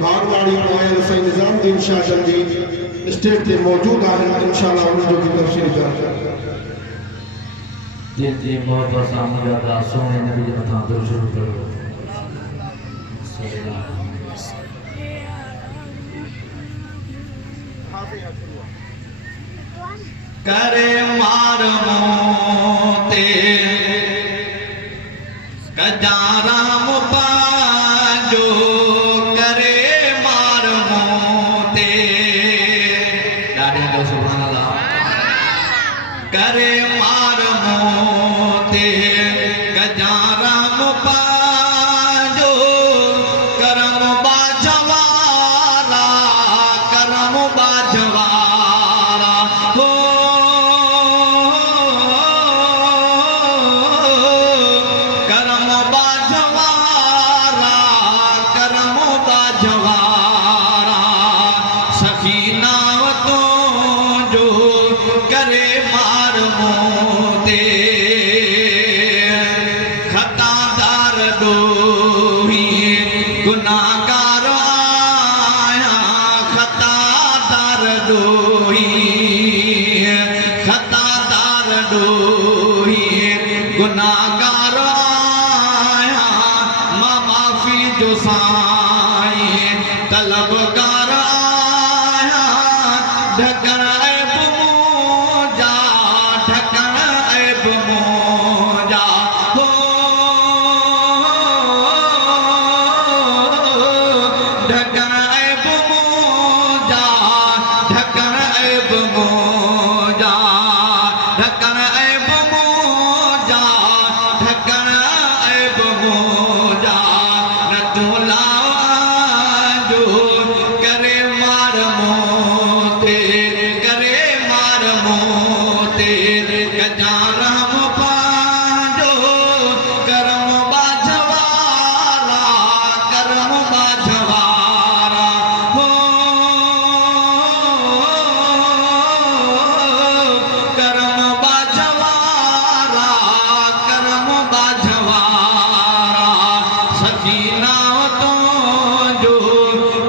भागवाड़ी आयल साईं निज़ामुद्दीन शाह जल्दी स्टेज पे मौजूद आहिनि इंशाअल्लाह उन्हनि जो तफ़सील करणु जी जी मोहब्बत सां मुंहिंजा सोने नबी जे मथां दुरूद शुरू करो। करे मार मोते कजाराम पाजो करे मार मोते ॾाढे सुभान अल्लाह करे मार मोते कजाराम पाजो करम बाजवारा करम बाजवारा हो करम बाजवारा करम बाजवारा सखीना तो जो करे मार मोते खतादार डोही गुनाहगार आया खतादार डोही खतादार डोही गुनाहगार आया मां माफी जो साईं तलबगार आया ढकण ऐब मोजा ढकण ऐब मोजा हो ढकण ऐब मोजा ढकण ऐब मोजा ढकण ऐब मोजा ढकण ऐब मोजा न तू लाजो करे मार मोते करे मार मोते गजाराम पाजो करम बाजवारा करम बाजवारा हो करम बाजवारा करम बाजवारा सखीना तो जो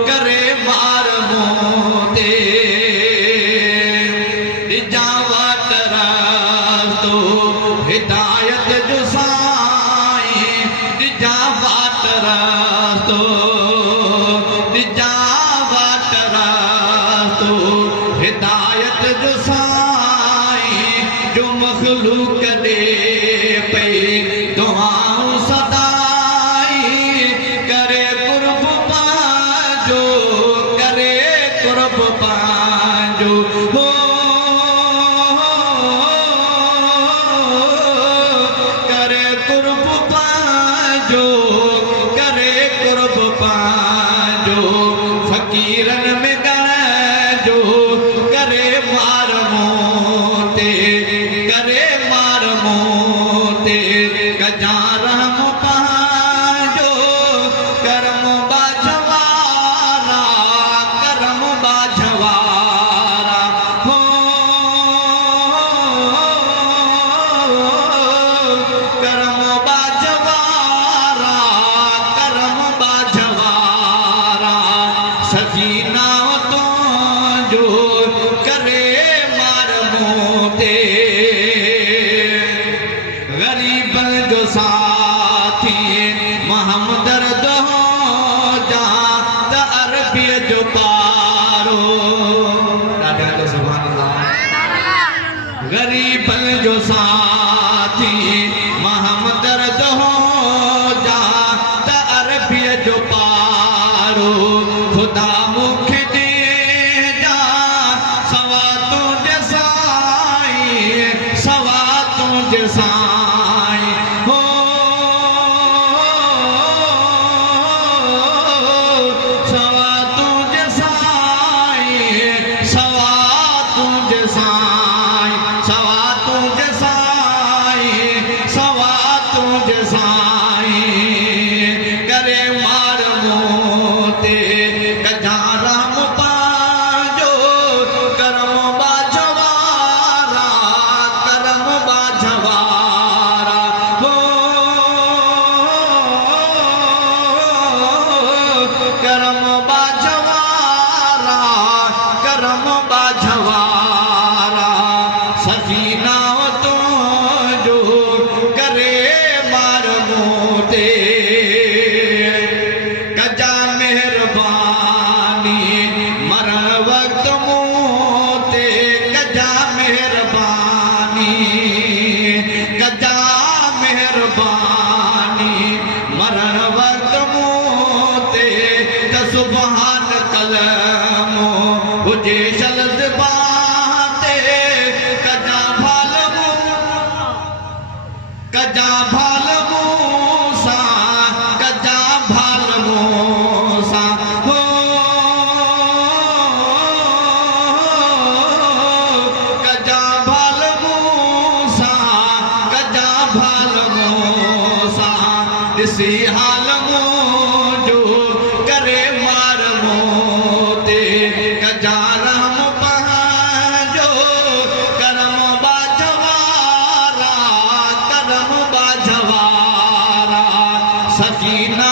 करे मार मोते रिजावत रास्तो हिदायत जो साईं रिजावत रास्तो रिजावत रास्तो हिदायत जो साईं जो मखलूक दे पे दुआऊं सदाई करे कुर्ब पाजो करे कुर्ब पाजो हो करे कुर्ब पाजो करे कुर्ब पाजो फकीरन में गणजो करे मार मोते करे मार मोते गजाराम पाजो करम बाजवारा करम बाजवारा हो करम बाजवारा करम बाजवारा सखीना सुभान कलमो हुजे शलद बाते कजा भाल मूसा कजा भाल मूसा हो कजा भाल मूसा कजा भाल मूसा इसी हाल जो करे मार मोते कजा रहम पहाजो करम बाजवारा सकीना